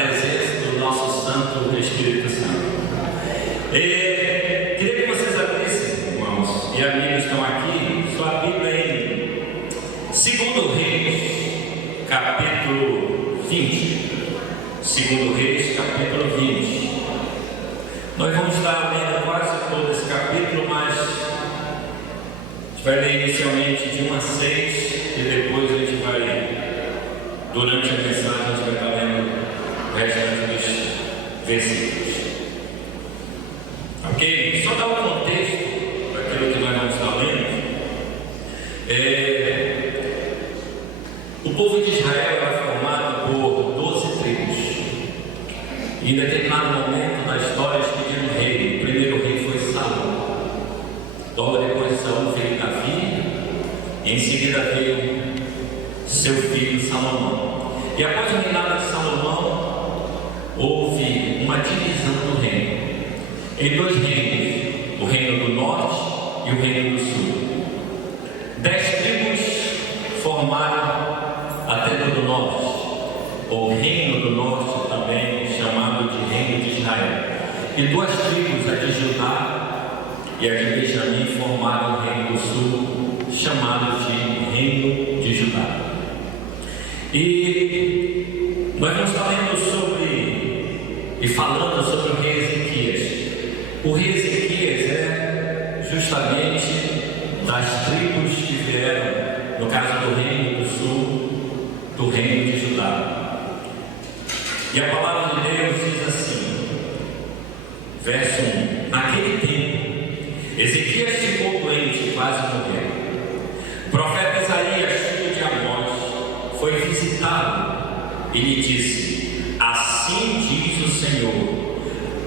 presença do nosso Santo Espírito Santo. Queria que vocês abrissem, irmãos e amigos que estão aqui, sua Bíblia em 2 Reis, capítulo 20. 2 Reis, capítulo 20. Nós vamos estar lendo quase todo esse capítulo, mas a gente vai ler inicialmente de 1 a 6 e depois a gente vai, durante a mensagem, a gente vai estar lendo o restante dos versículos. Ok? Só dar um contexto daquilo que nós vamos estar lendo. O povo de Israel era formado por 12 tribos. E em determinado momento da história escolheram um rei. O primeiro rei foi Saul. Logo depois de Saul veio Davi. E em seguida veio seu filho Salomão. E após o reinado de Salomão, houve uma divisão do reino em 2 reinos, o reino do norte e o reino do sul. 10 tribos formaram a tribo do norte, ou reino do norte, também chamado de reino de Israel. E 2 tribos, a de Judá e a de Benjamim, formaram o reino do sul, chamado de reino de Judá. E nós vamos estar lendo sobre e falando sobre o rei Ezequias. O rei Ezequias é justamente das tribos que vieram, no caso do reino do sul, do reino de Judá. E a palavra de Deus diz assim, verso 1: Naquele tempo, Ezequias ficou doente, quase morreu. O profeta Isaías, filho de Amós, foi visitá-lo e lhe disse: Assim diz o Senhor,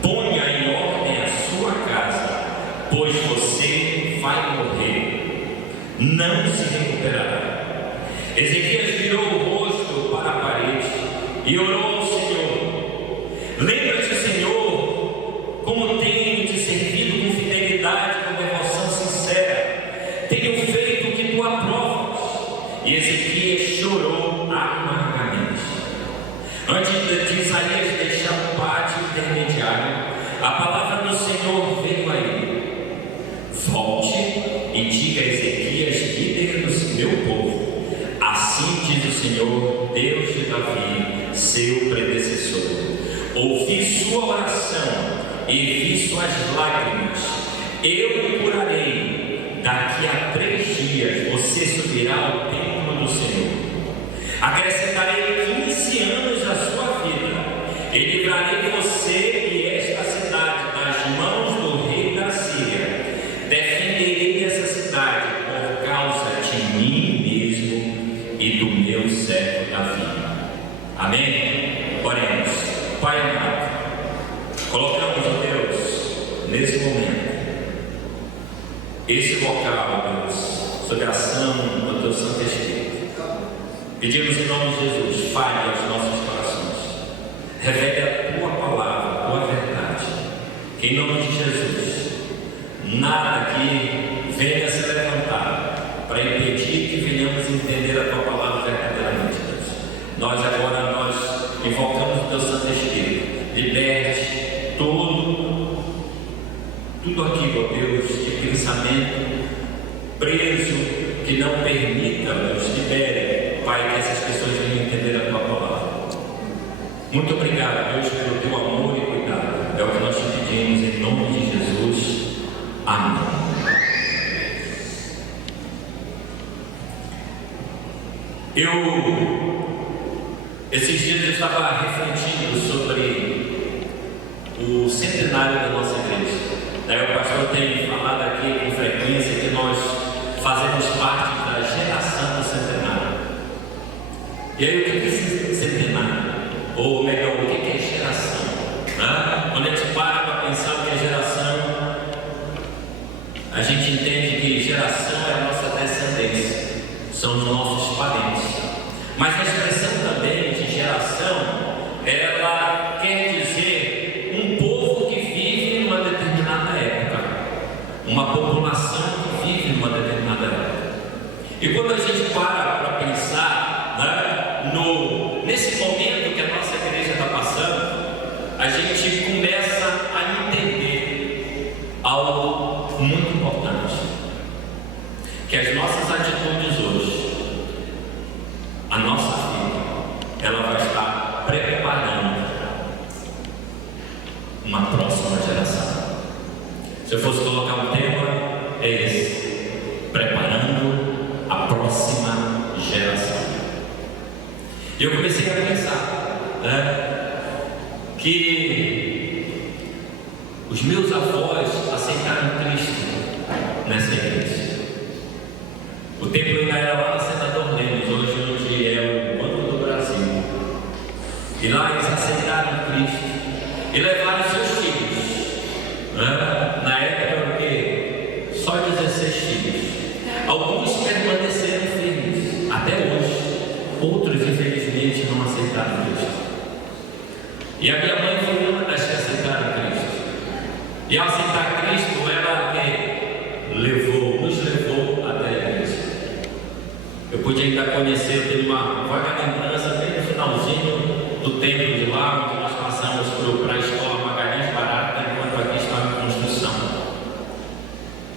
ponha em ordem a sua casa, pois você vai morrer, não se recuperará. Ezequias virou o rosto para a parede e orou ao Senhor: Lembra-te, Senhor, como tenho te servido com fidelidade e com devoção sincera. Tenho feito o que tu aprovas. E Ezequias chorou amargamente. Antes de Isaías deixar o pátio intermediário, a palavra do Senhor veio a ele: Volte e diga a Ezequias, líder do meu povo: Assim diz o Senhor, Deus de Davi, seu predecessor: Ouvi sua oração e vi suas lágrimas. Eu o curarei. Daqui a 3 dias você subirá ao templo do Senhor. Acrescentarei 15 anos à sua vida e livrarei você e esta cidade das mãos do rei da Síria. Defenderei essa cidade por causa de mim mesmo e do meu servo Davi. Amém? Oremos. Pai amado, colocamos, ó Deus, nesse momento, esse local, Deus, sob a ação do teu Santo Espírito. Pedimos em nome de Jesus, fale aos nossos corações, revele a tua palavra, a tua verdade, que em nome de Jesus, nada que venha se levantar para impedir que venhamos entender a tua palavra verdadeiramente, Deus. Nós invocamos o teu Santo Espírito, liberte tudo aquilo, ó Deus, de pensamento preso, que não permita, Deus, libere, Pai, que essas pessoas venham entender a tua palavra. Muito obrigado, Deus, pelo teu amor e cuidado. É o que nós te pedimos em nome de Jesus. Amém. Esses dias eu estava refletindo sobre o centenário da nossa igreja. O pastor tem falado aqui com frequência que nós fazemos parte da geração do centenário. E aí, o que é centenário? Ou melhor, o que é geração? Quando a gente para pensar o que é geração, a gente entende que geração é a nossa descendência, são os nossos parentes. Mas a expressão também de geração, ela quer dizer um povo que vive a gente começa a entender algo muito importante, que as nossas atitudes hoje, a nossa vida, ela vai estar preparando uma próxima geração. Se eu fosse colocar um tema, é esse: preparando a próxima geração. E eu comecei a pensar, que os meus avós aceitaram Cristo nessa igreja. O templo ainda era lá na Senador Lemos, hoje onde é o Banco do Brasil. E lá eles aceitaram Cristo e levaram seus filhos. Na época era o quê? Só 16 filhos. Alguns permaneceram firmes até hoje, outros infelizmente não aceitaram Cristo. E a minha mãe foi uma das que aceitaram Cristo. E ao aceitar Cristo, ela nos levou até a igreja. Eu pude ainda conhecer, eu tenho uma vaga lembrança bem no finalzinho do tempo de lá, onde nós passamos para a escola Magalhães Barata, enquanto aqui estava em construção.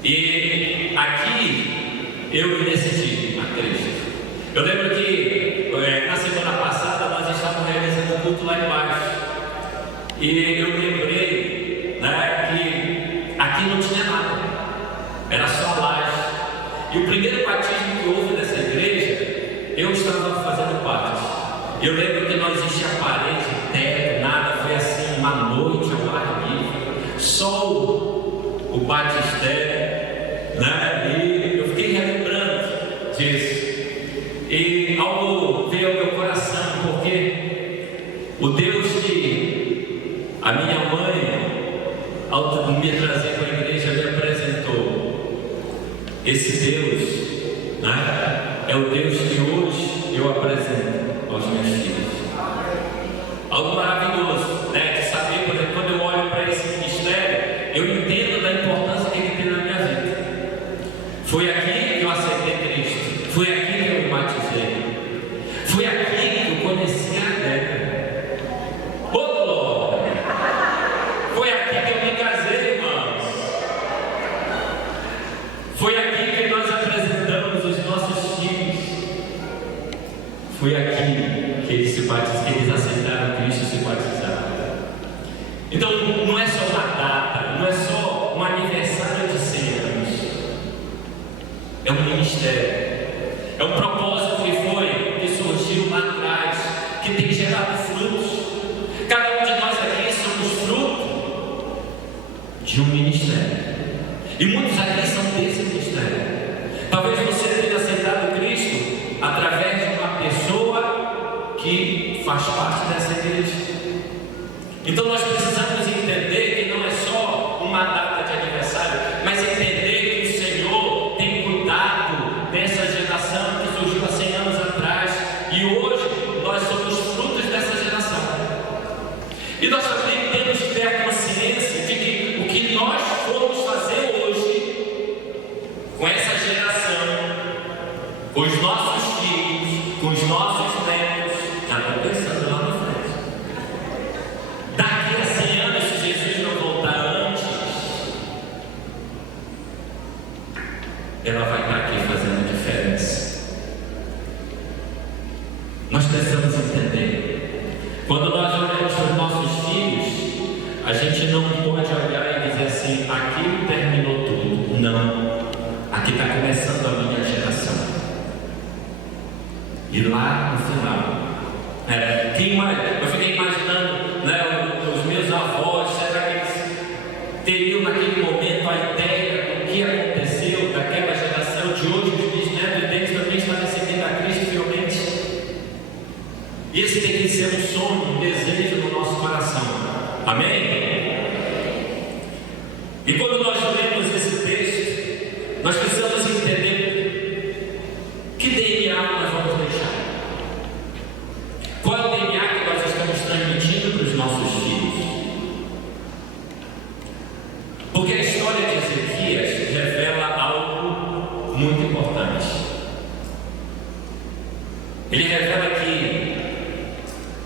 E aqui eu me decidi a Cristo. Eu lembro que na semana passada nós estávamos realizando um culto lá embaixo. E eu lembrei, que aqui não tinha nada, era só laje. E o primeiro batismo que houve nessa igreja, eu estava fazendo parte. Eu lembro que não existia parede, teto, nada, foi assim, uma noite ao ar livre, só o batistério, e eu fiquei relembrando disso. E algo veio ao meu coração, porque o Deus que a minha mãe, ao me trazer para a igreja, me apresentou, esse Deus, é o Deus que hoje eu apresento aos meus filhos. Algo maravilhoso, de saber, por exemplo, quando eu olho para esse ministério, eu entendo da importância que ele tem na minha vida. Foi aqui que eu aceitei Cristo, foi aqui que eu me batizei, foi aqui que eu conheci a Débora. Foi aqui que eu me casei, irmãos. Foi aqui que nós apresentamos os nossos filhos. Foi aqui que eles aceitaram Cristo e se batizaram. Então não é só uma data, não é só um aniversário de 100 anos. É um ministério. É um propósito que surgiu lá atrás, que tem gerado frutos. Cada um de nós aqui somos fruto de um ministério. E muitos aqui são desse ministério. Talvez você tenha aceitado Cristo através de uma pessoa que faz parte dessa igreja. Então nós precisamos entender que não é só uma data de aniversário, mas entender que o Senhor tem cuidado dessa geração que surgiu há 100 anos atrás. E hoje nós somos frutos dessa geração. E nós também temos que ter a consciência de que o que nós formos fazer hoje com essa geração, com os nossos filhos, com os nossos netos, já estou pensando lá na frente. Daqui a 100 anos, se Jesus não voltar antes, ela vai estar aqui fazendo diferença. Nós precisamos entender. Quando nós olhamos para os nossos filhos, a gente não pode olhar e dizer assim: aqui terminou tudo. Não. Aqui está começando a minha geração. E lá no final, eu fiquei imaginando, os meus avós, será que eles teriam naquele momento a ideia do que aconteceu daquela geração de hoje? Os bisnetos deles também estão recebendo a Cristo fielmente. E esse tem que ser um sonho, um desejo no nosso coração. Amém? E quando nós lemos esse texto, nós precisamos entender que DNA nós vamos deixar. Qual é o DNA que nós estamos transmitindo para os nossos filhos? Porque a história de Ezequias revela algo muito importante. Ele revela que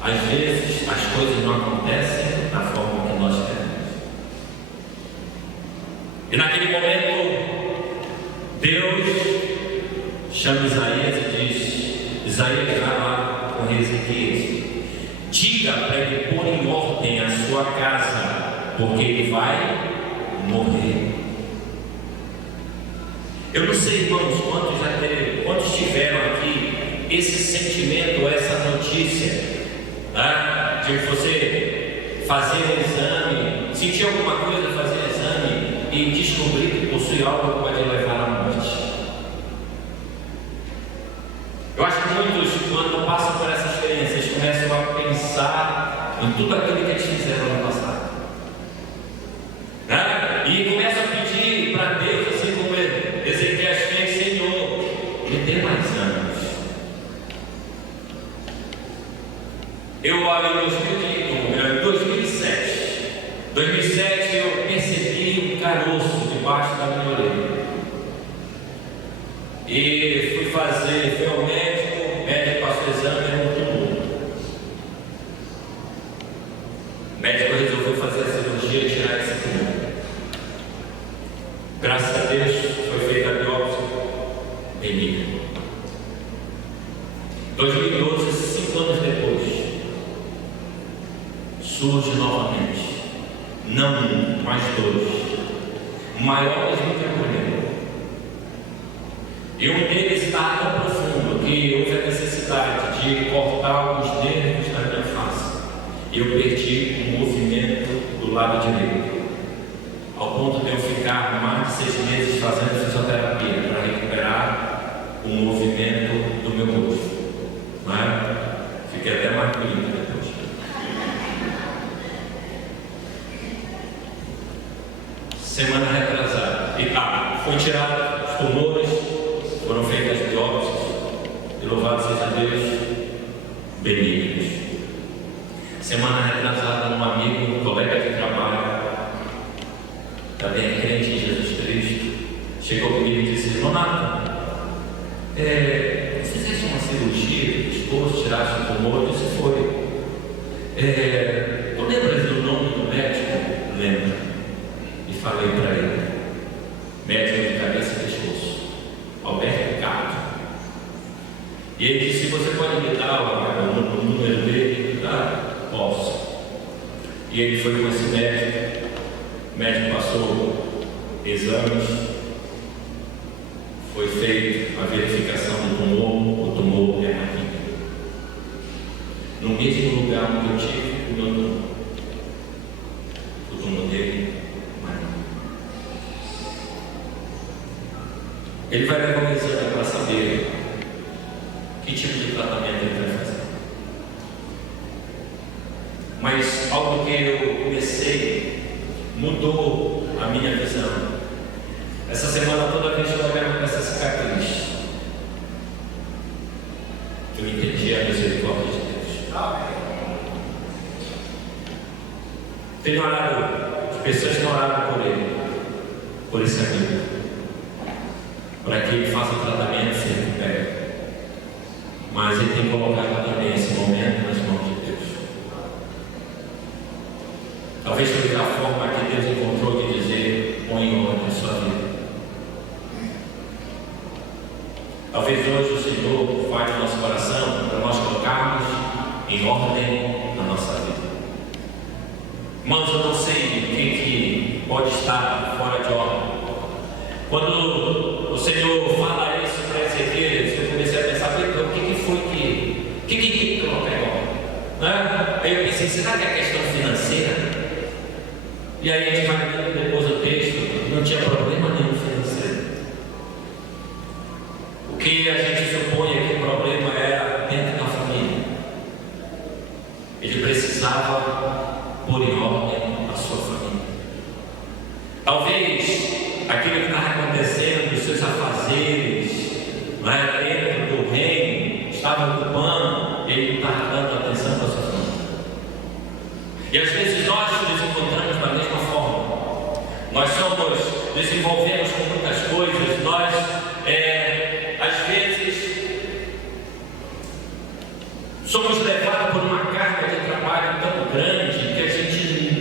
às vezes as coisas não acontecem da forma que nós queremos. E naquele momento, Deus chama Isaías e diz: Isaías, vai lá com Ezequias, diga para ele pôr em ordem a sua casa, porque ele vai morrer. Eu não sei, irmãos, quantos tiveram aqui esse sentimento, essa notícia, tá? De você fazer um exame, sentir alguma coisa, fazer um exame e descobrir que possui algo que pode levar à morte. Eu acho que muitos, quando passam por essas experiências, começam a pensar em tudo aquilo que eles fizeram no passado, né? E começam a pedir para Deus, assim como Ezequias fez: Senhor, me dê mais anos. Eu olho em 2007 eu percebi um caroço debaixo da minha orelha. E fui ao médico, o médico passou o exame, era um tumor. O médico resolveu fazer a cirurgia e tirar esse tumor. Graças a Deus foi feita a biópsia benigna. 2012, 5 anos depois, surge novamente. Não um, mas 2. Maiores do que o primeiro. E um deles está tão profundo que houve a necessidade de cortar os nervos da minha face. Eu perdi o movimento do lado direito, ao ponto de eu ficar mais de 6 meses fazendo fisioterapia para recuperar o movimento do meu rosto. Não é? Fiquei até mais bonito depois. Semana retrasada. E foi tirado os tumores, foram feitas as biópsias, e louvado seja Deus, benignos. Semana retrasada, um amigo, um colega de trabalho, também crente em Jesus Cristo, chegou comigo e disse: Donato, você fez uma cirurgia do pescoço, tiraste o tumor? Eu disse: foi. Tu lembras do nome do médico? Lembro. E falei para ele: médico de cabeça e pescoço, Alberto Cato. E ele disse: você pode me dar o número dele? Posso. E ele foi com esse médico. O médico passou exames, foi feita a verificação do tumor. O tumor é maligno. No mesmo lugar onde eu tive o meu tumor, o tumor dele é maligno. Ele vai levar um exame para saber que tipo de tratamento ele vai fazer. Mas algo que eu comecei mudou a minha visão. Essa semana, toda vez que eu olhava para essa cicatriz, eu entendi a misericórdia de Deus. Tenho orado, as pessoas que oraram por ele, por esse amigo, para que ele faça o tratamento e se recupere. Mas ele tem colocado também esse momento nas mãos de Deus. Talvez foi a forma que Deus encontrou de dizer: põe em ordem a sua vida. Talvez hoje o Senhor fale no nosso coração para nós colocarmos em ordem a nossa vida. Irmãos, eu não sei o que pode estar fora de ordem. Quando o Senhor fala isso para Ezequias, eu comecei a pensar: o que foi que coloca em ordem? Né? Aí eu pensei: será que é questão financeira? E aí a gente vai lendo depois o texto, não tinha problema nenhum financeiro. O que a gente supõe é que o problema era dentro da família. Ele precisava pôr em ordem a sua família. Talvez aquilo que estava acontecendo nos seus afazeres, dentro do reino, estava ocupando, ele não estava dando atenção para a sua família. E às vezes nós nos encontramos da mesma forma. Nós desenvolvemos com muitas coisas, nós às vezes somos levados por uma carga de trabalho tão grande que a gente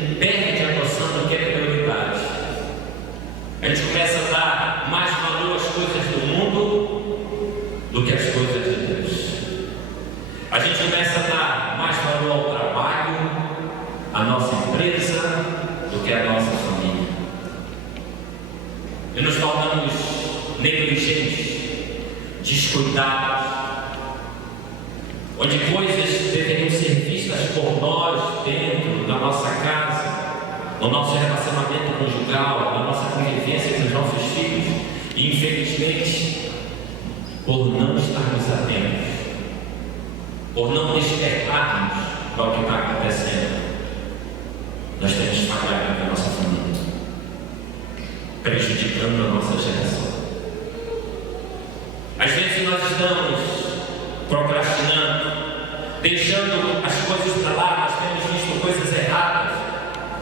A gente começa a dar mais valor às coisas do mundo do que às coisas de Deus. A gente começa a dar mais valor ao trabalho, à nossa empresa, do que à nossa família. E nos tornamos negligentes, descuidados, onde coisas deveriam ser vistas por nós dentro da nossa casa, no nosso relacionamento conjugal, na nossa convivência com os nossos filhos, e infelizmente, por não estarmos atentos, por não despertarmos para o que está acontecendo, nós temos falhado com a nossa família, prejudicando a nossa geração. Às vezes nós estamos procrastinando, deixando as coisas para lá. Nós temos visto coisas erradas,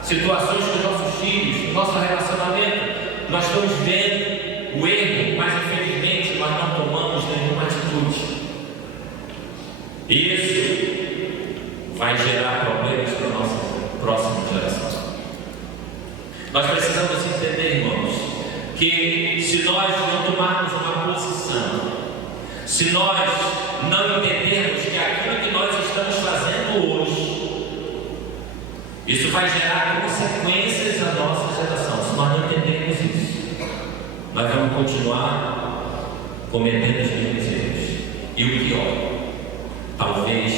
situações com os nossos filhos, no nosso relacionamento. Nós estamos vendo o erro, mas infelizmente nós não tomamos nenhuma atitude. Isso vai gerar problemas para a nossa próxima geração. Nós precisamos entender, irmãos, que se nós não tomarmos uma posição, se nós não entendermos que aquilo que nós estamos fazendo hoje, isso vai gerar consequências à nossa geração. Se nós não entendermos isso, nós vamos continuar cometendo os mesmos erros. E o pior, talvez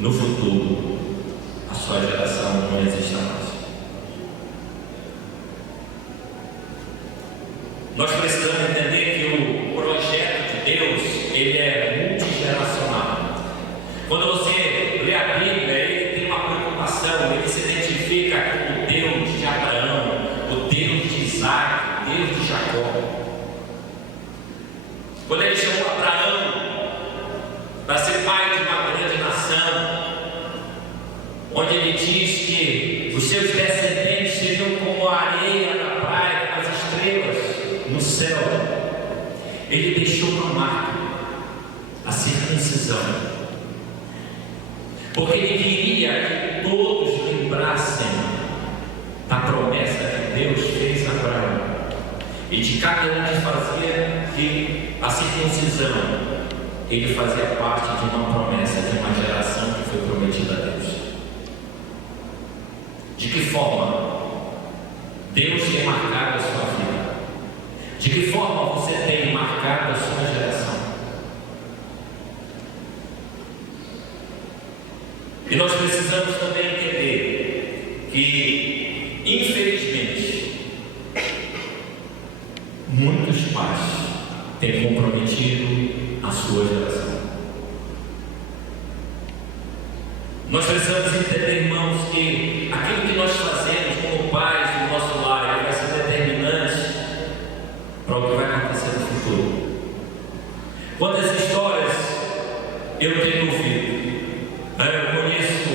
no futuro a sua geração não exista mais. Nós precisamos entender que o projeto de Deus, ele é multigeracional. Quando você lê a Bíblia, ele tem uma preocupação, ele se identifica com o Deus de Abraão, o Deus de Isaac, o Deus de Jacó. Quando ele chamou Abraão para ser pai de uma grande nação, onde ele diz que os seus descendentes seriam como a areia da praia, as estrelas no céu, ele deixou uma marca, a circuncisão, porque ele queria que todos lembrassem da promessa que Deus fez a Abraão, e de cada um que fazia que a circuncisão, ele fazia parte de uma promessa, de uma geração que foi prometida a Deus. De que forma Deus tem marcado a sua vida? De que forma você tem marcado a sua geração? E nós precisamos também entender que, infelizmente, muitos pais têm comprometido a sua geração. Nós precisamos entender, irmãos, que aquilo que nós fazemos como pais no nosso lar vai ser determinante para o que vai acontecer no futuro. Quantas histórias eu tenho ouvido? Eu conheço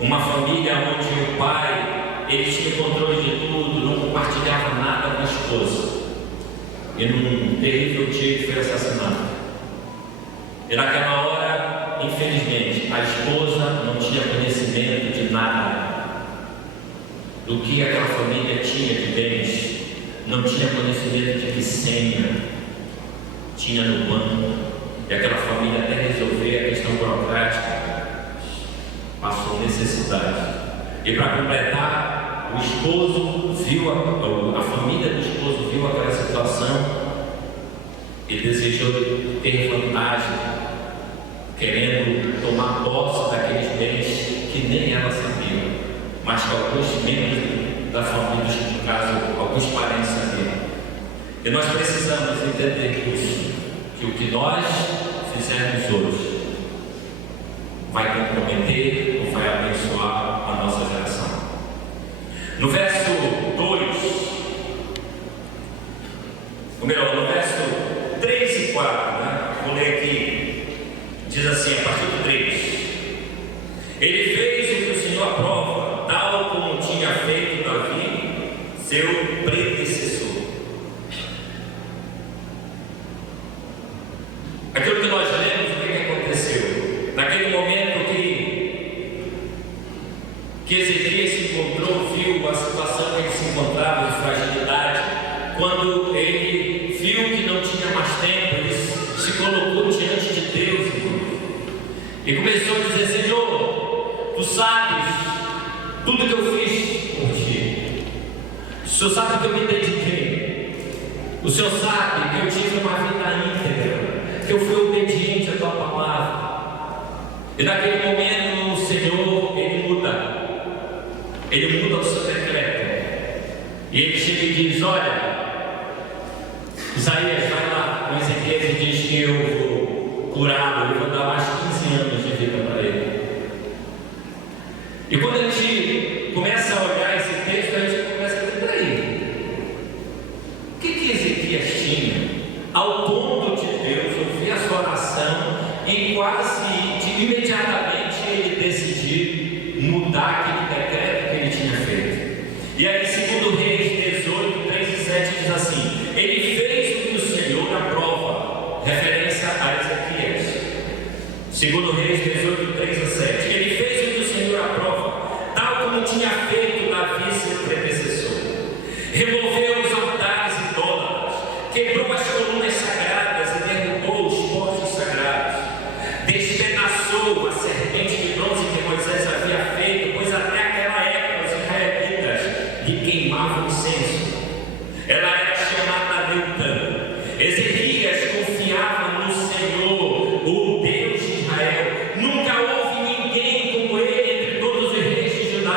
uma família onde o pai, ele tinha controle de tudo, não compartilhava nada com a esposa, e num terrível dia ele foi assassinado. E naquela hora, infelizmente, a esposa não tinha conhecimento de nada do que aquela família tinha de bens, não tinha conhecimento de que senha tinha no banco, e aquela família, até resolver a questão burocrática, passou necessidade. E para completar, o esposo viu, a família do esposo viu aquela situação e desejou ter vantagem, querendo tomar posse daqueles bens que nem ela sabia, mas que alguns membros da família, no caso, alguns parentes sabiam. E nós precisamos entender isso, que o que nós fizermos hoje vai comprometer ou vai abençoar a nossa geração. No verso 2, ou melhor, no verso 3 e 4, vou ler aqui, diz assim, a partir do 3: ele fez o que o Senhor aprova, tal como tinha feito Davi, seu predecessor. Aquilo que nós lemos, o que aconteceu? Naquele momento que que Ezequias se encontrou, viu a situação que ele se encontrava de fragilidade. Quando ele viu que não tinha mais tempo, ele se colocou diante de Deus, irmão, e começou a dizer: Senhor, tu sabes tudo que eu fiz por ti. O Senhor sabe que eu me dediquei. O Senhor sabe que eu tive uma vida íntegra, que eu fui obediente à tua palavra. E naquele momento o Senhor, Ele muda o seu decreto. E Ele chega e diz: olha, Isaías, vai lá com Ezequias e diz que eu vou curá-lo, eu vou dar mais 15 anos de vida para ele. E quando a gente começa a olhar esse texto, a gente começa a dizer: peraí, o que Ezequias tinha ao ponto de Deus ouvir a sua oração e quase imediatamente ele decidir mudar aquele decreto que ele tinha feito? E aí, segundo Reis 18, 3 e 7 diz assim: ele fez o que o Senhor aprova, referência a Ezequias. Segundo Reis 18, 3 a 7, ele fez o que o Senhor aprova, tal como tinha feito Davi, seu predecessor. Removeu os altares idólatras, quebrou as colunas sagradas e derrubou os postes sagrados, despedaçou a serpente de bronze que Moisés havia feito, pois até aquela época os israelitas lhe queimavam incenso. Ela era chamada Neutã. Ezequias confiava no Senhor, o Deus de Israel. Nunca houve ninguém como ele entre todos os reis de Judá,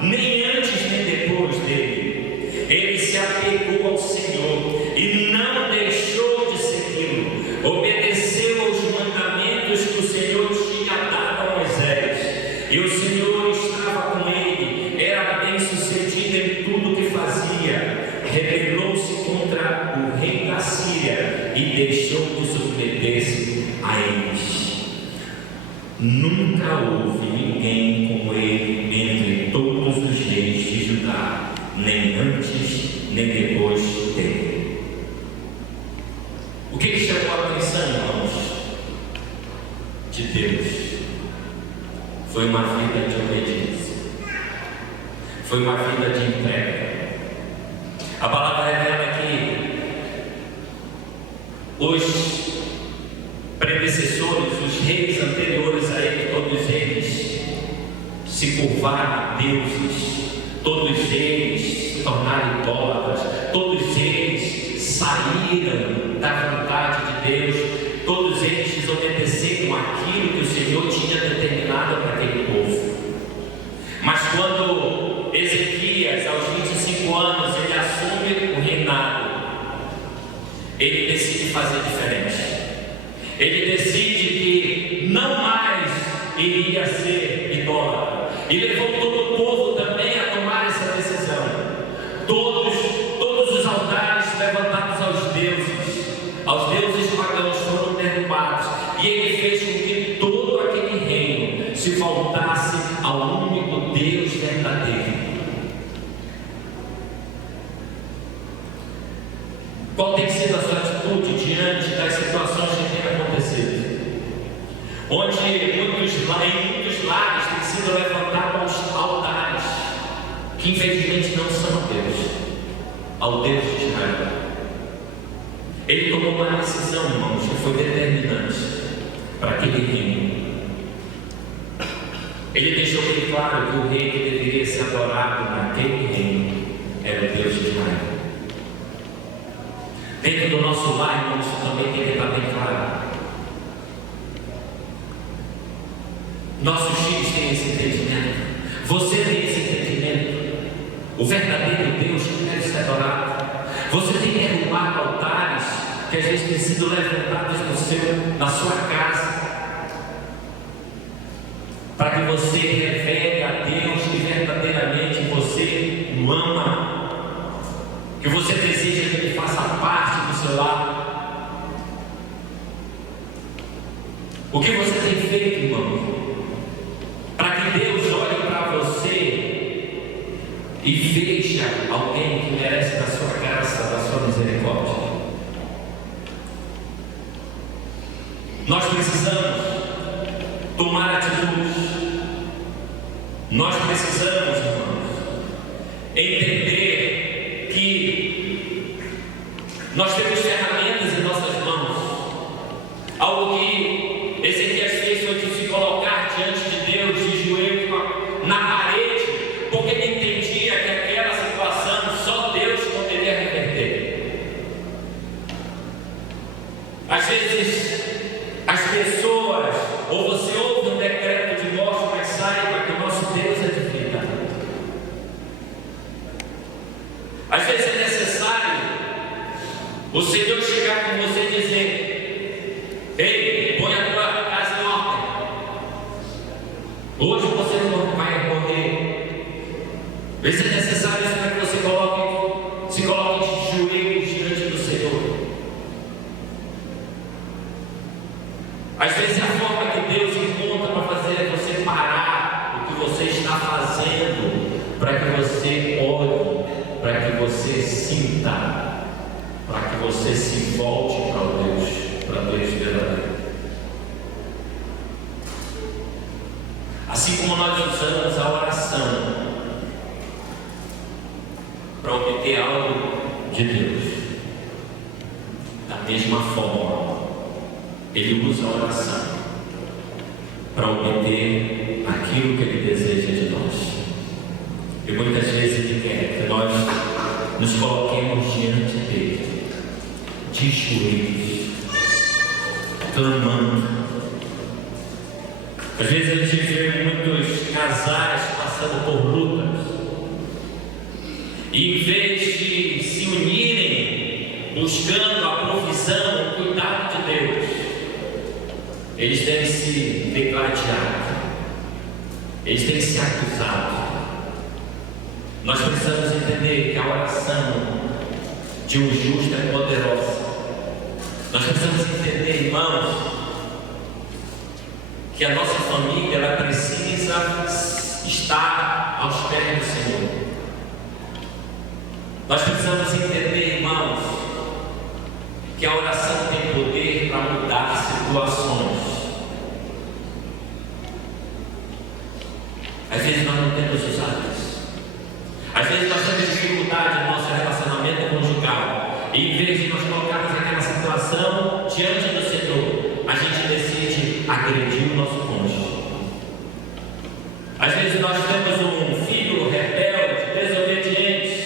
nem antes nem depois dele. Ele se apegou ao Senhor e não deixou de segui-lo. Obedeceu aos mandamentos que o Senhor tinha dado a Moisés. E o Senhor estava com ele, era bem sucedido em tudo que fazia. Rebelou-se contra o rei da Síria e deixou de submeter-se a eles. Nunca houve ninguém como ele entre todos os reis de Judá, nem antes nem depois dele. O que chamou a atenção, irmãos, de Deus foi uma vida de obediência, foi uma vida de entrega. A palavra revela que os predecessores, os reis anteriores a ele, todos eles se curvaram a deuses, todos eles se tornaram idólatras, todos eles saíram da vontade de Deus, todos eles desobedeceram aquilo que o Senhor tinha determinado para aquele povo. Mas quando Ezequias, aos 25 anos, ele assume o reinado, ele decide fazer diferente. Ele decide que não mais iria ser idólatra. E levou todo o povo também a tomar essa decisão. Todos os altares levantados aos deuses pagãos foram derrubados. E ele fez com que todo aquele reino se voltasse ao único Deus verdadeiro. Qual tem sido a sua atitude diante das situações que têm acontecido? Onde em muitos lares tem sido levantados altares que infelizmente não são a Deus, ao Deus de Israel. Ele tomou uma decisão, irmãos, que foi determinante para aquele reino. Ele deixou bem claro que o rei que deveria ser adorado naquele reino era o Deus de Israel. Dentro do nosso lar, irmãos, isso também tem que estar bem claro. Nossos filhos têm esse entendimento. Você tem esse entendimento. O verdadeiro Deus que deve ser adorado. Você tem derrubado altares que às vezes têm sido levantados na sua casa, para que você revele a Deus que verdadeiramente você o ama, que você deseja que Ele faça parte do seu lar. O que você tem feito, irmão, para que Deus olhe para você e veja alguém que merece da sua graça, da sua misericórdia? Nós precisamos tomar atitudes. Nós precisamos, irmãos, entender que nós temos ferramentas em nossas mãos. Algo que Ezequias fez foi de se colocar diante de Deus de joelho na parede, porque ele entendia que aquela situação só Deus poderia reverter. Às vezes as pessoas, ou você ouve um decreto de morte, mas saiba que o nosso Deus é de vida. Às vezes é necessário o Senhor chegar com você e dizer: ei, põe a tua casa em ordem. Hoje você não vai morrer. Às vezes é necessário isso para que você se coloque de joelhos diante do Senhor. Às vezes a forma que Deus encontra para fazer você parar o que você está fazendo, para que você olhe, para que você sinta, para que você se volte para Deus verdadeiro. Assim como nós usamos a oração para obter algo de Deus, da mesma forma Ele usa a oração para obter aquilo que Ele deseja de nós. E muitas vezes Ele quer que nós nos coloquemos diante dEle, de joelhos, clamando. Às vezes a gente vê muitos casais passando por lutas, e em vez de se unirem, buscando a provisão, o cuidado de Deus, eles têm se degladiado, eles têm se acusado. Nós precisamos entender que a oração de um justo é poderosa. Nós precisamos entender, irmãos, que a nossa família ela precisa estar aos pés do Senhor. Nós precisamos entender, irmãos, que a oração tem poder para mudar situações. Às vezes nós não temos usado isso. Às vezes nós temos dificuldade no nosso relacionamento conjugal, e em vez de nós colocarmos aquela situação diante do Senhor, a gente decide agredir o nosso cônjuge. Às vezes nós temos um filho rebelde, desobediente,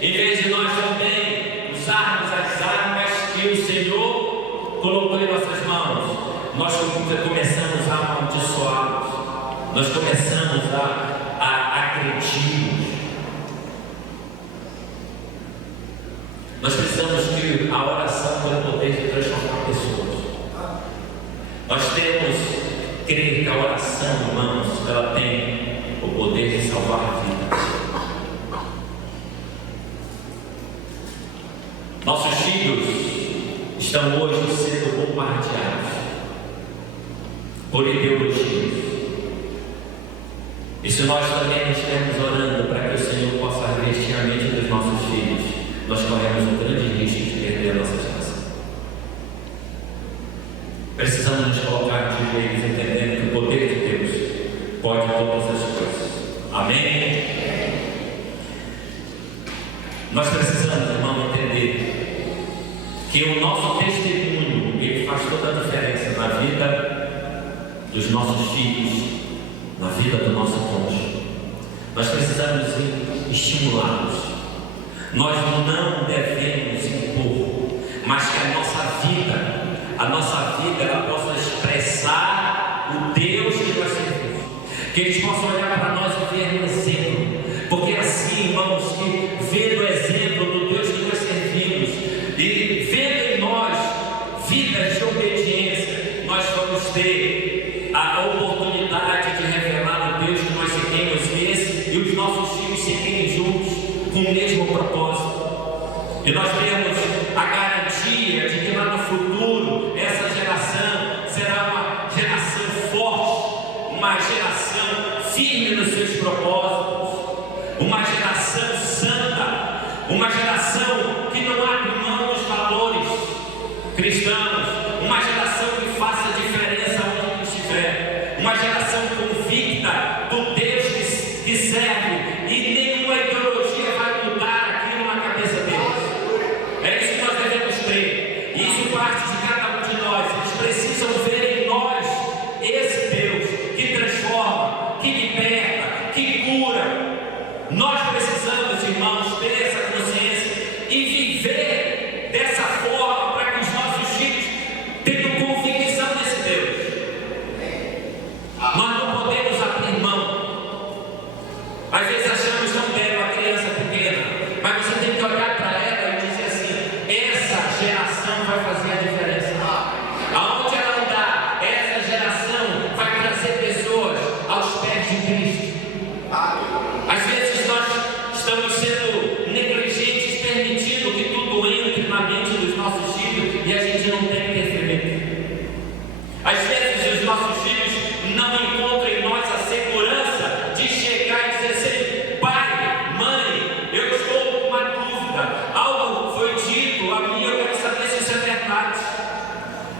em vez de nós também usarmos as armas que o Senhor colocou em nossas mãos, nós começamos a amaldiçoá-los, nós começamos a agredir-los. Nós precisamos que a oração tenha o poder de transformar pessoas. Nós temos que crer que a oração, irmãos, ela tem o poder de salvar vidas. Nossos filhos estão hoje sendo bombardeados por ideologias. E se nós também estivermos orando para que o Senhor possa revestir a mente dos nossos filhos, nós corremos um grande risco de perder a nossa geração. Precisamos nos colocar de joelhos, entendendo que o poder de Deus pode todas as coisas. Amém? Nós precisamos, irmão, entender que o nosso testemunho ele faz toda a diferença na vida dos nossos filhos, na vida do nosso cônjuge. Nós precisamos estimulá-los. Nós não devemos impor, mas que a nossa vida ela possa expressar o Deus que nós servimos, que eles possam olhar para nós e ver um exemplo, porque assim, irmãos, que vendo o exemplo do Deus que nós servimos e vendo em nós vidas de obediência, nós vamos ter a oportunidade de revelar o Deus que nós seguimos e os nossos filhos seguirem juntos com o mesmo propósito. E nós temos a garantia de que lá no futuro essa geração será uma geração forte, uma geração firme nos seus propósitos, uma geração santa, uma geração que não abre mão dos valores cristãos, uma geração que faça diferença onde estiver, uma geração convicta do Deus que Às vezes nós estamos sendo negligentes, permitindo que tudo entre na mente dos nossos filhos e a gente não tem percebido. Às vezes os nossos filhos não encontram em nós a segurança de chegar e dizer assim: pai, mãe, eu estou com uma dúvida, algo foi dito a mim, eu quero saber se isso é verdade.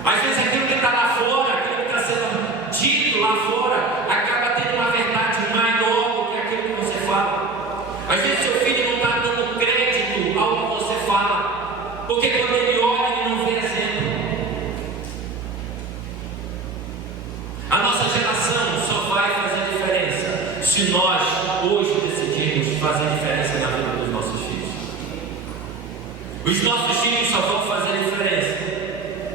Às vezes aquilo que está lá fora, aquilo que está sendo dito lá fora, acaba tendo uma verdade maior do que aquilo que você fala. Às vezes seu filho não está dando crédito ao que você fala, porque quando ele olha, ele não vê exemplo. A nossa geração só vai fazer diferença se nós hoje decidirmos fazer diferença na vida dos nossos filhos. Os nossos filhos só vão fazer diferença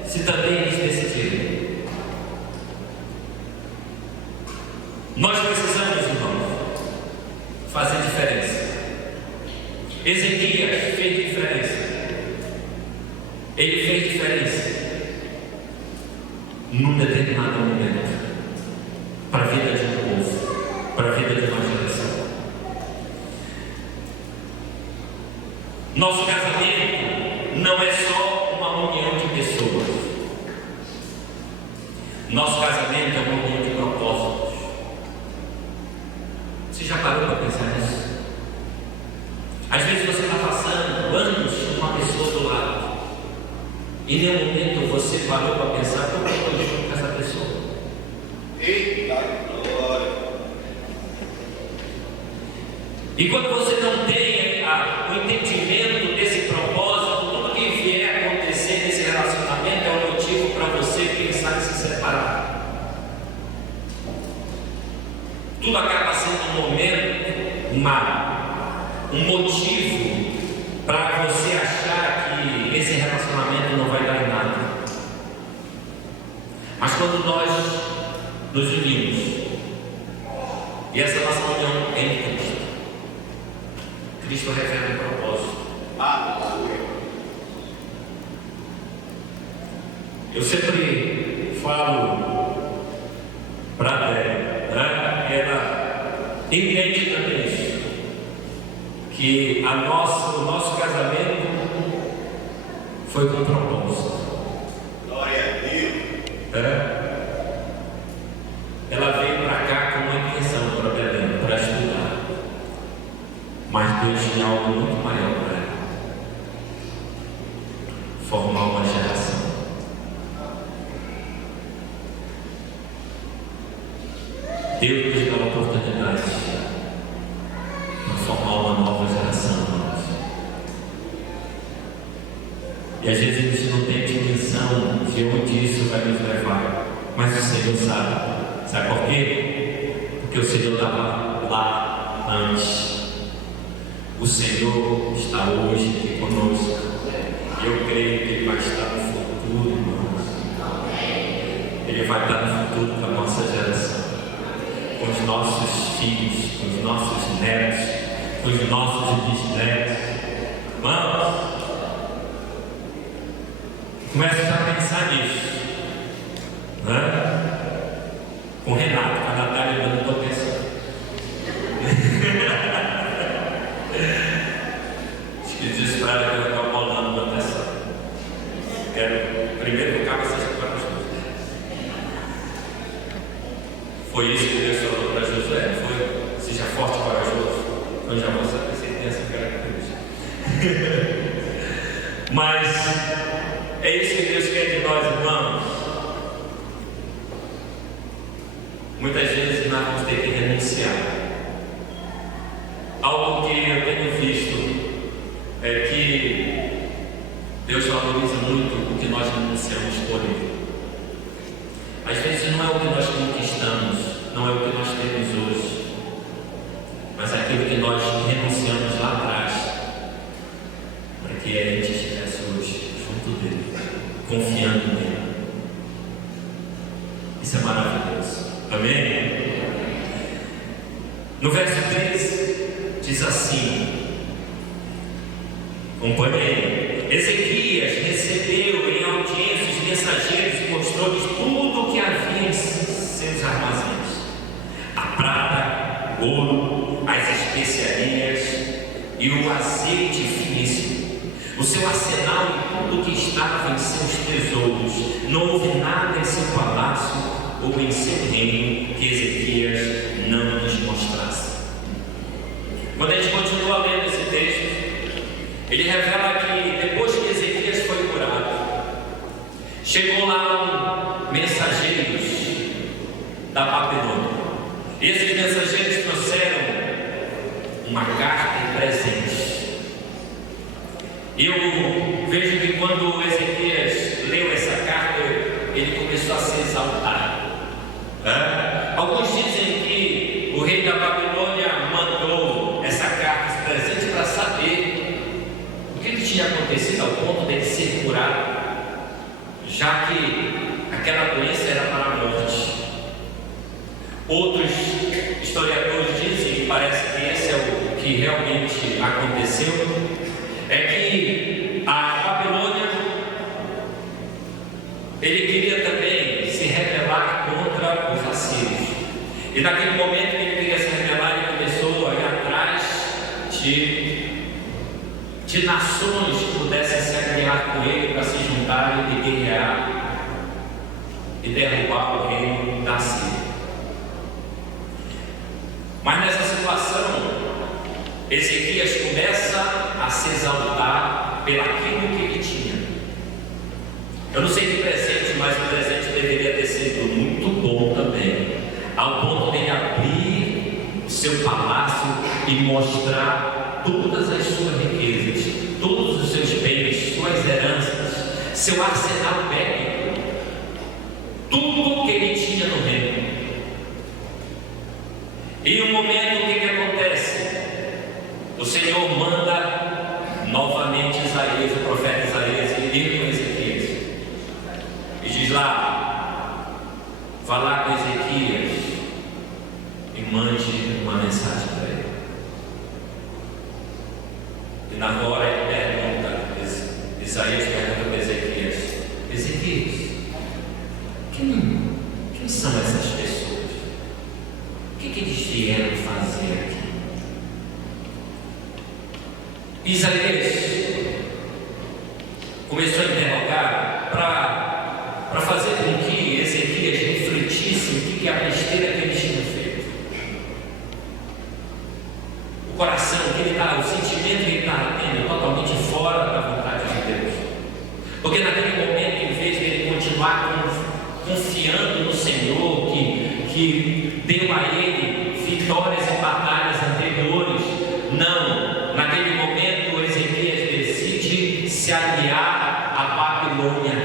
se também eles decidirem. Nós precisamos, irmãos, fazer diferença. Ezequias fez diferença. Ele fez diferença num determinado momento para a vida de um povo, para a vida de uma geração. Nosso casamento não é só uma união de pessoas. Nosso casamento é uma união de propósitos. Você já parou para pensar nisso? Às vezes você está passando anos com uma pessoa do lado e em nenhum momento você parou para pensar: como eu estou junto com essa pessoa? Eita glória! E quando você não tem o entendimento desse propósito, tudo que vier a acontecer nesse relacionamento é um motivo para você pensar em se separar. Tudo acaba sendo um momento, um motivo para você achar que esse relacionamento não vai dar em nada. Mas quando nós nos unimos, e essa nossa união é em Cristo, Cristo revela um propósito. Eu sempre falo para a Débora, né? Ela entende também isso, que o nosso casamento foi com propósito. Glória a Deus. Ela veio para cá com uma intenção para Belém, para estudar. Mas Deus tinha algo muito maior para ela: formar uma geração. Deus nos dá a oportunidade para formar uma nova geração. E às vezes a gente não tem dimensão de onde isso vai nos levar, mas o Senhor sabe. Sabe por quê? Porque o Senhor estava lá antes. O Senhor está hoje aqui conosco. E eu creio que Ele vai estar no futuro, irmãos. Ele vai estar no futuro com a nossa geração, com os nossos filhos, com os nossos netos, com os nossos bisnetos. Irmãos, comece a pensar nisso, né? Com o Renato, com a Natália, eu não estou pensando. Acho que desesperado é que eu estou paulando na atenção. Quero primeiro que o cabo seja corajoso. Foi isso que Deus falou para Josué, foi: seja forte e corajoso. Eu já vou saber se tem essa característica. Mas é isso que Deus quer de nós, irmãos. Muitas vezes nós vamos ter que renunciar. Algo que eu tenho visto é que Deus valoriza muito o que nós renunciamos por Ele. Às vezes não é o que nós conquistamos, não é o que nós temos hoje, mas é aquilo que nós renunciamos lá atrás, para que a gente estivesse hoje junto dele, confiando nele. Isso é maravilhoso. Amém? No verso 3 diz assim: acompanhe. Ezequias recebeu em audiência os mensageiros e mostrou-lhes tudo o que havia em seus armazéns: a prata, o ouro, as especiarias e o azeite finíssimo. O seu arsenal e tudo que estava em seus tesouros. Não houve nada em seu palácio ou em seu reino que Ezequias não nos mostrasse. Quando a gente continua lendo esse texto, ele revela que depois que Ezequias foi curado, chegou lá mensageiros da Babilônia. Esses mensageiros trouxeram uma carta e presente. Eu vejo que quando Ezequias leu essa carta, ele começou a se exaltar. Alguns dizem que o rei da Babilônia mandou essa carta, esse presente, para saber o que tinha acontecido ao ponto dele ser curado, já que aquela doença era para a morte. Outros historiadores dizem, e parece que esse é o que realmente aconteceu, é que a Babilônia, ele queria também se rebelar contra os assírios. E naquele momento que ele queria se rebelar, ele começou a ir atrás de nações que pudessem se aliar com ele para se juntarem e guerrear e derrubar o reino da Síria. Mas nessa situação, Ezequias começa a se exaltar pelaquilo que ele tinha. Eu não sei que presente, mas o presente deveria ter sido muito bom também, ao ponto de ele abrir o seu palácio e mostrar todas as suas riquezas, todos os seus bens, suas heranças, seu arsenal bélico, tudo que ele tinha no reino. E um momento, o que acontece? O Senhor manda novamente Isaías, o profeta Isaías, ir com Ezequias. E diz lá, vá lá com Ezequias e mande uma mensagem para ele. E na hora ele pergunta, Isaías pergunta para Ezequias: Ezequias, quem são essas pessoas? O que eles vieram fazer aqui? Isaías começou a interrogar para fazer com que Ezequias refletisse o que é a besteira que ele tinha feito. O coração que ele está, o sentimento que ele está tendo totalmente fora da vontade de Deus. Porque naquele momento, em vez de ele continuar confiando no Senhor, que deu a ele vitórias em batalhas anteriores, não, naquele momento Ezequias decide se aliar à Babilônia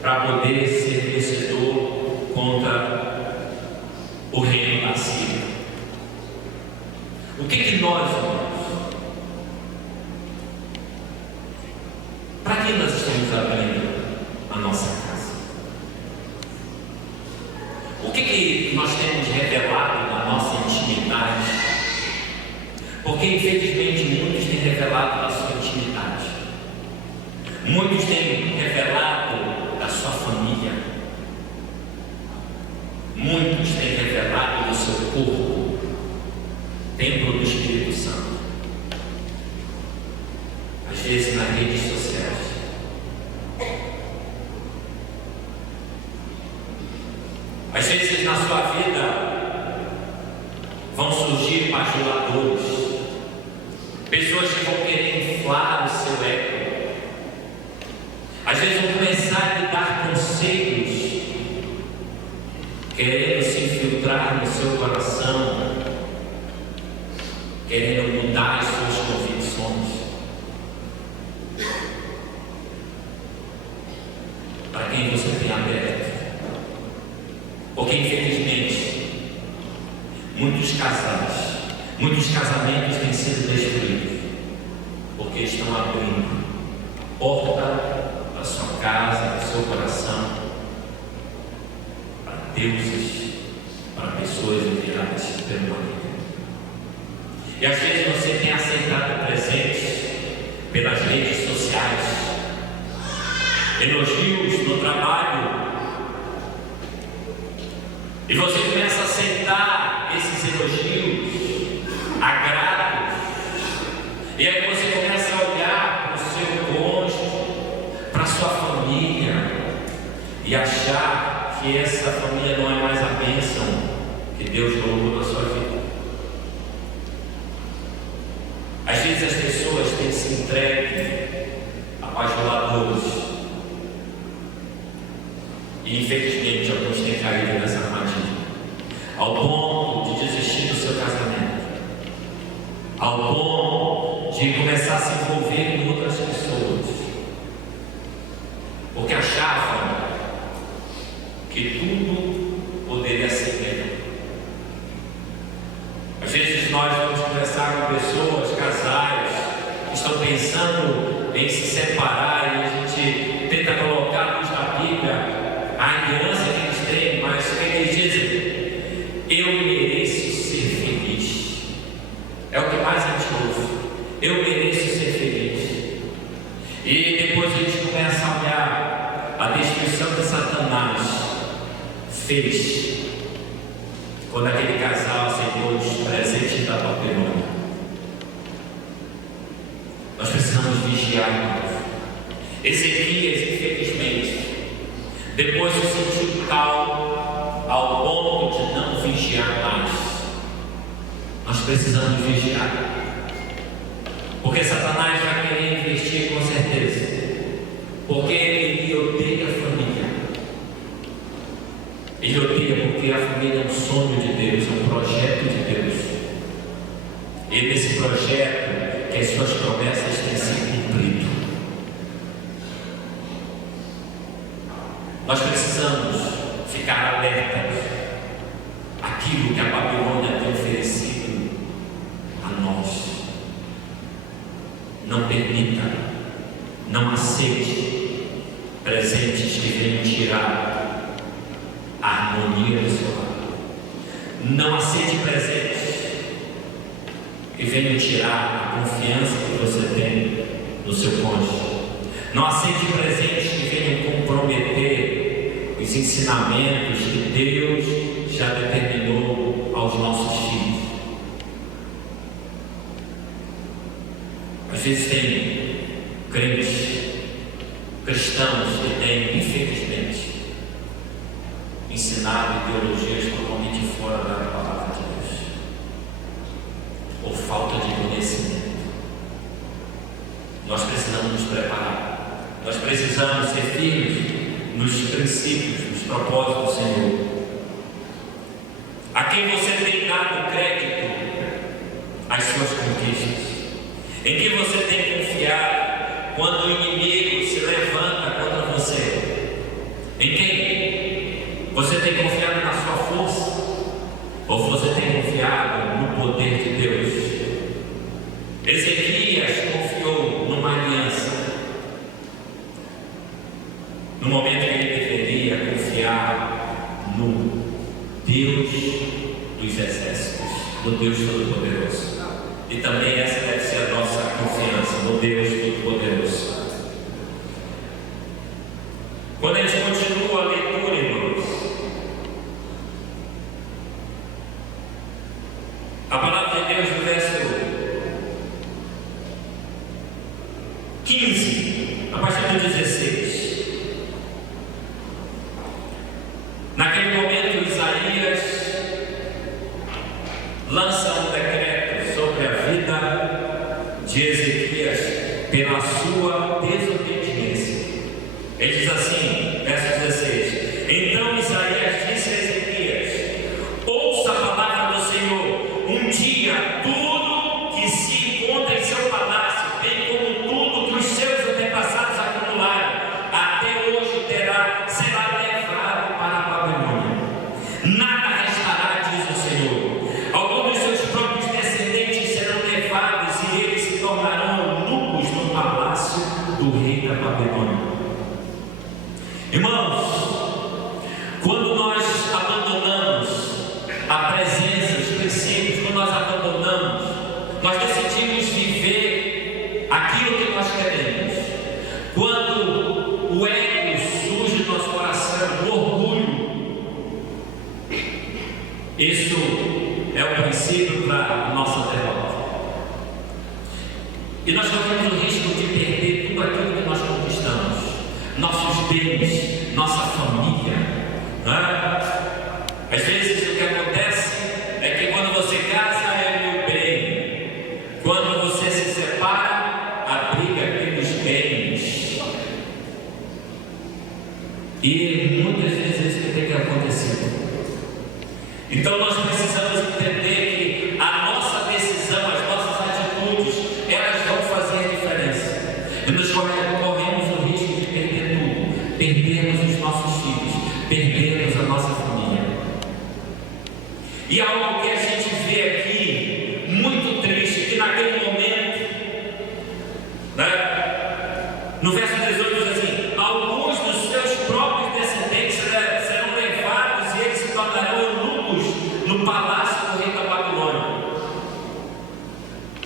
para poder ser vencedor contra o reino da Síria. O que nós, irmãos, para que nós estamos abrindo a nossa casa? O que nós temos revelado na nossa intimidade? Porque infelizmente muitos têm revelado da sua intimidade, muitos têm revelado da sua família, muitos têm revelado do seu corpo, templo do Espírito Santo, às vezes nas redes sociais. Às vezes na sua vida vão surgir bajuladores, pessoas que vão querer inflar o seu ego. Às vezes vão começar a lhe dar conselhos, querendo se infiltrar no seu coração, querendo mudar as suas convicções. Para quem você tem aberto? Porque infelizmente muitos casais, muitos casamentos têm sido destruídos porque estão abrindo porta da sua casa, do seu coração para deuses, para pessoas enviadas pelo maligno. E às vezes você tem aceitado presentes pelas redes sociais, elogios no trabalho, e você começa a aceitar esses elogios, E aí você começa a olhar para o seu cônjuge, para a sua família, e achar que essa família não é mais a bênção que Deus colocou na sua vida. Às vezes as pessoas têm se entregue a bajuladores, e infelizmente alguns têm caído nessa armadilha, ao ponto de desistir do seu casamento, ao ponto de começar a se envolver com outras pessoas, porque achavam que tudo poderia ser melhor. Às vezes nós vamos conversar com pessoas, casais, que estão pensando em se separar, e a gente tenta colocar à luz da Bíblia a aliança que eles têm, mas o que eles dizem? Eu mereço ser feliz. É o que mais a gente ouve. Eu mereço ser feliz. E depois a gente começa a olhar a destruição que Satanás fez quando aquele casal aceitou os presentes da Babilônia. Nós precisamos vigiar, irmãos. Ezequias, infelizmente, depois se sentiu calmo ao ponto de não vigiar mais. Nós precisamos vigiar, porque Satanás vai querer investir com certeza, porque ele odeia a família. Ele odeia porque a família é um sonho de Deus, é um projeto de Deus. E nesse projeto que as suas promessas têm se cumprido. Nós precisamos ficar alertas àquilo que a Babilônia tem oferecido a nós. Não permita, não aceite presentes que venham tirar a harmonia do seu lar. Não aceite presentes que venham tirar a confiança que você tem no seu cônjuge. Não aceite presentes que venham comprometer os ensinamentos que Deus já determinou aos nossos filhos. Às vezes tem crentes, cristãos que têm, infelizmente, ensinado ideologias totalmente fora da palavra de Deus, por falta de conhecimento. Nós precisamos nos preparar, nós precisamos ser firmes nos princípios, nos propósitos do Senhor. A quem você tem dado crédito às suas conquistas? Em que você tem confiado quando o inimigo se levanta contra você? Em quem? Você tem confiado na sua força? Ou você tem confiado no poder de Deus? Ezequias confiou numa aliança, no momento que ele deveria confiar no Deus dos exércitos, no Deus Todo-Poderoso. E também essa deve ser a nossa confiança no Deus Todo-Poderoso. Quando a gente continua a leitura, irmãos, a palavra de Deus no verso 15, a partir do 16. Naquele momento, Isaías lança um decreto sobre a vida de Ezequias pela sua desobediência. Ele diz assim, verso 16: Então Isaías disse a Ezequias: ouça a palavra do Senhor. Um dia tudo que se encontra em seu palácio, bem como tudo que os seus antepassados acumularam, até hoje será levado para a Babilônia. Nada restará, diz o Senhor. Alguns dos seus próprios descendentes serão levados e eles se tornarão eunucos no palácio do rei da Babilônia. Irmãos, quando nós abandonamos a presença, os princípios, quando nós abandonamos E nós corremos o risco de perder tudo aquilo que nós conquistamos, nossos bens, nossa família, Às vezes o que acontece é que quando você casa é meu bem, quando você se separa, a briga pelos bens. E muitas vezes isso tem que acontecer. Então nós precisamos entender que a nossa decisão, as nossas atitudes, elas vão fazer a diferença. E nós corremos o risco de perder tudo, perdermos os nossos filhos, perdermos a nossa família. E algo que a gente vê aqui, muito triste, que naquele momento, no verso 18 diz assim: alguns dos seus próprios descendentes serão levados e eles se tornarão eunucos no palácio do rei da Babilônia.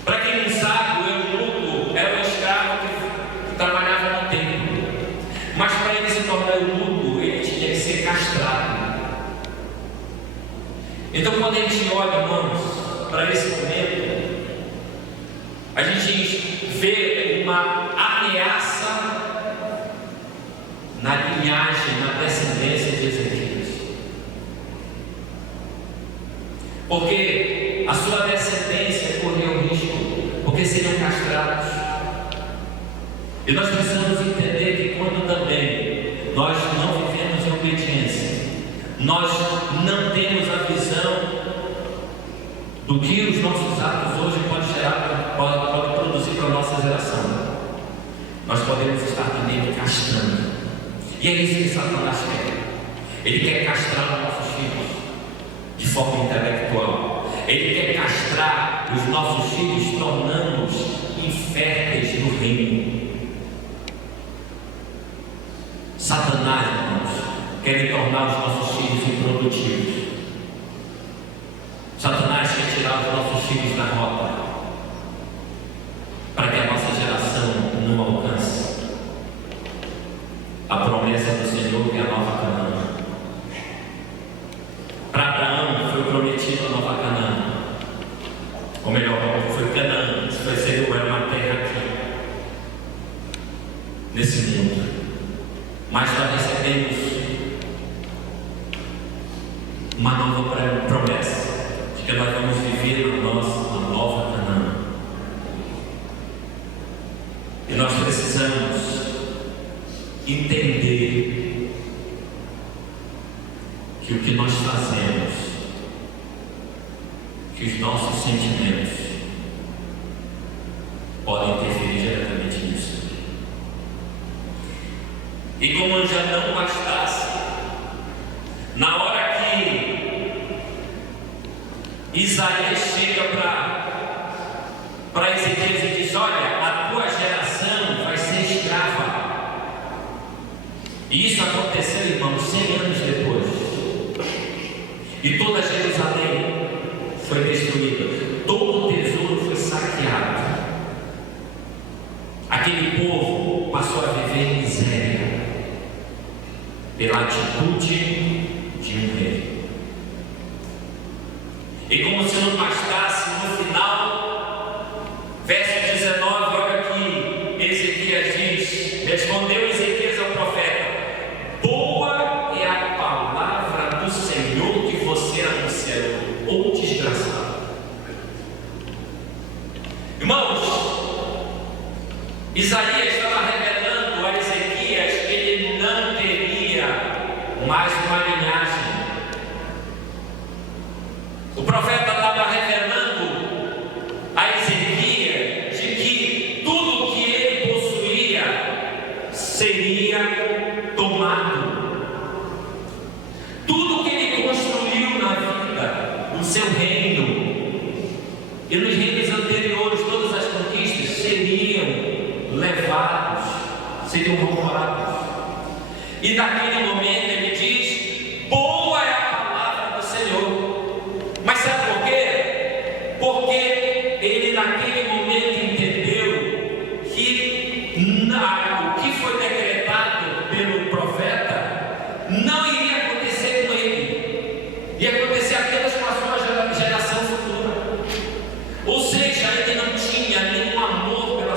Para quem não sabe, o eunuco era um escravo que trabalhava no templo, mas para ele se tornar eunuco, ele tinha que ser castrado. Então, quando a gente olha, irmãos, para esse momento, a gente vê uma ameaça na linhagem, na descendência de Ezequias, porque a sua descendência correu risco, porque seriam castrados. E nós precisamos entender que quando também nós não vivemos em obediência, nós não temos a visão do que os nossos atos hoje podem gerar, podem produzir para a nossa geração, nós podemos estar também castrando. E é isso que Satanás quer. Ele quer castrar os nossos filhos de forma intelectual. Ele quer castrar os nossos filhos, tornando-os inférteis no reino. Satanás, irmãos, quer tornar os nossos filhos improdutivos. Satanás quer tirar os nossos filhos da rota, para que a nossa geração não alcance a promessa do Senhor, que é a nova Canaã. Para Abraão foi prometido a nova Canaã, ou melhor, foi Canaã, era uma terra aqui, nesse mundo. Mas nós recebemos uma nova promessa, de que nós vamos viver na nova Canaã. E nós precisamos entender que o que nós fazemos, que os nossos sentimentos podem interferir diretamente nisso. E como já não bastasse, na hora que Isaías chega para Ezequias e diz: olha, a tua geração vai ser escrava. E isso aconteceu, irmãos, 100 anos depois. E toda Jerusalém foi destruída, todo o tesouro foi saqueado. Aquele povo passou a viver em miséria pela atitude de um rei. E como se não bastasse, no final, verso 19, olha que Ezequias diz: respondeu Ezequias ao profeta: boa é a palavra do Senhor que você anunciou, ou desgraçado. Irmãos, Isaías estava revelando a Ezequias que ele não teria mais uma linhagem. O profeta estava revelando a Ezequias de que tudo que ele possuía seria tomado. Tudo que ele construiu na vida, no seu reino e nos reinos anteriores, todas as conquistas seriam levados, seriam roubados. E naquele momento ele diz: boa é a palavra do Senhor. Mas sabe por quê? Porque ele naquele momento entendeu que o que foi decretado pelo profeta não iria acontecer com ele, ia acontecer apenas com a sua geração futura. Ou seja, ele não tinha nenhum amor pela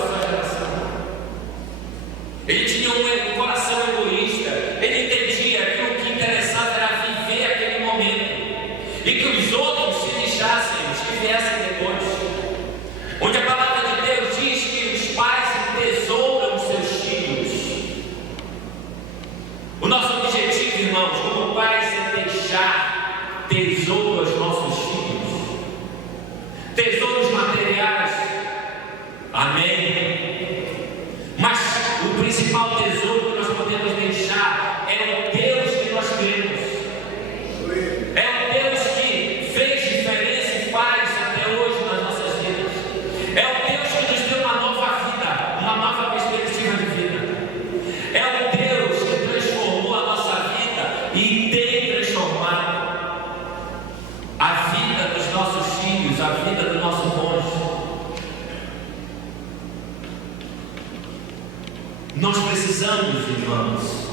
Nós precisamos, irmãos,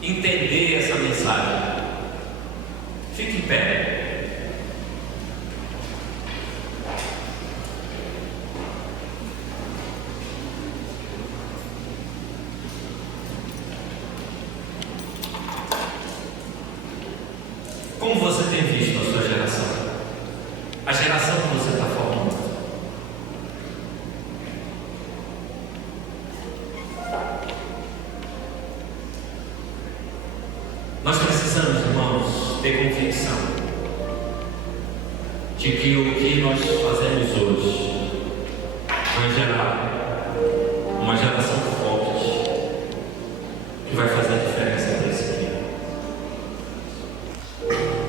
entender essa mensagem. Fique em pé. Como você tem visto a sua geração? A geração que você está formando? Nós precisamos, irmãos, ter convicção de que o que nós fazemos hoje vai gerar uma geração forte que vai fazer a diferença para esse dia.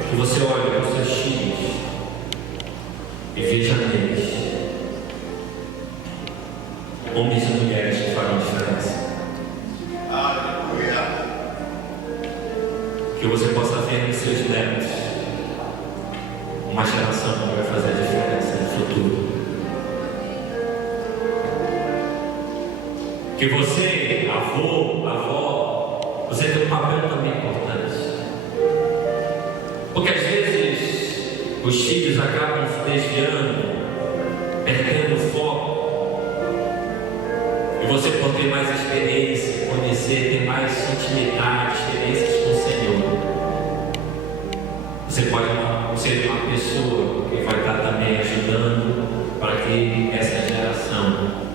Que você olhe para os seus filhos e veja neles homens e mulheres que farão diferença. Aleluia. Que você possa ver nos seus netos uma geração que vai fazer a diferença no futuro. Que você, avô, avó, você tem um papel também importante. Porque às vezes os filhos acabam se desviando, perdendo o foco. E você, por ter mais experiência, conhecer, ter mais intimidade, experiências com o Senhor, você pode ser uma pessoa que vai estar também ajudando para que essa geração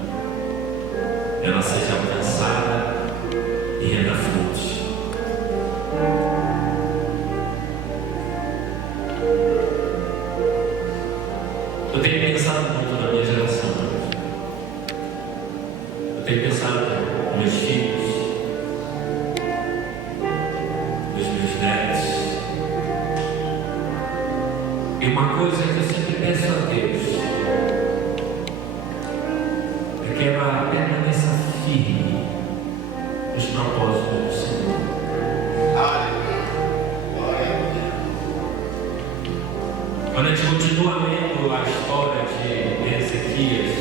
ela seja alcançada e renda frutos. Eu tenho pensado muito na minha geração. Eu tenho pensado nos meus filhos, nos meus netos. E uma coisa que eu sempre peço a Deus é que ela permaneça firme nos propósitos do Senhor. Quando a gente continua lendo a história de Ezequias,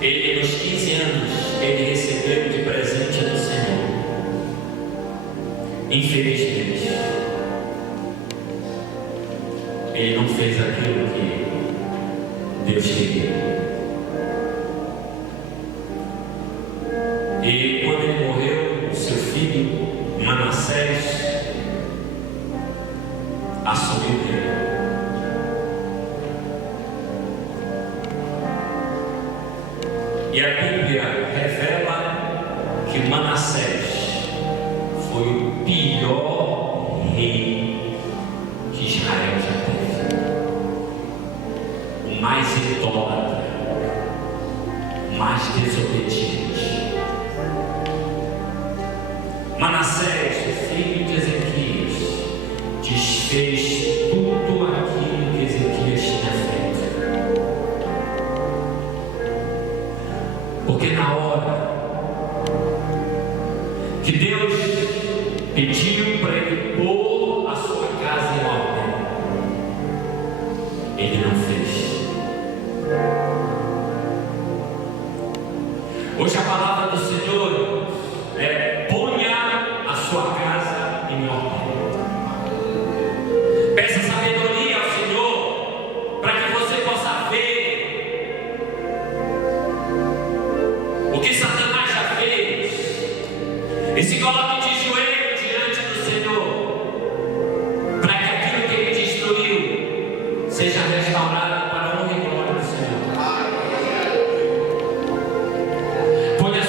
ele, nos 15 anos, ele recebeu de presente do Senhor. Infelizmente, ele não fez aquilo que Deus queria. E quando ele morreu, o seu filho Manassés assumiu o reino. E a Bíblia revela que Manassés foi o pior rei que Israel já teve. O mais idólatra, o mais desobediente. Manassés, o filho de Ezequias, desfez tudo aquilo que Ezequias tinha feito. Porque na hora que Deus pediu para ele pôr a sua casa em ordem, ele não fez. Hoje a palavra do Senhor é: ponha a sua casa em ordem. Peça sabedoria ao Senhor para que você possa ver o que Satanás já fez e se coloque de joelho diante do Senhor para que aquilo que ele destruiu seja restaurado para a honra e glória do Senhor. Ponha a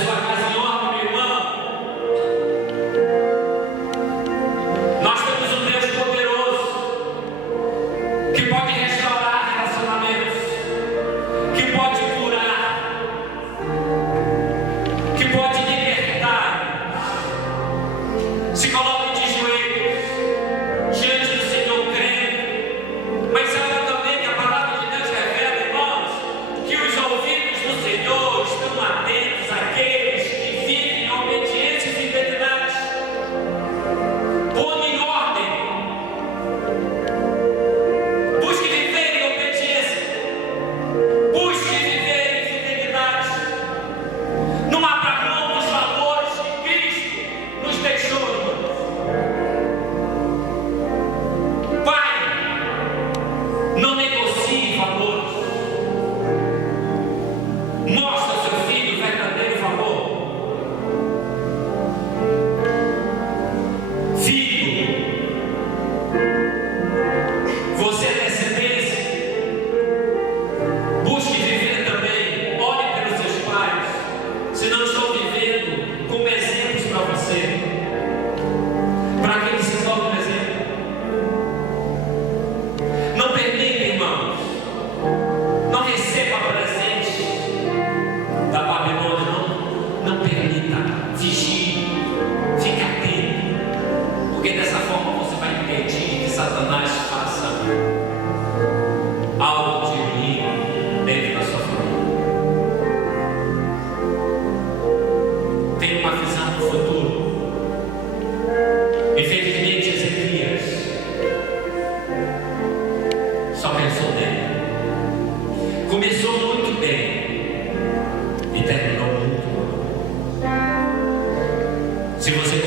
e terminou muito mal. Se você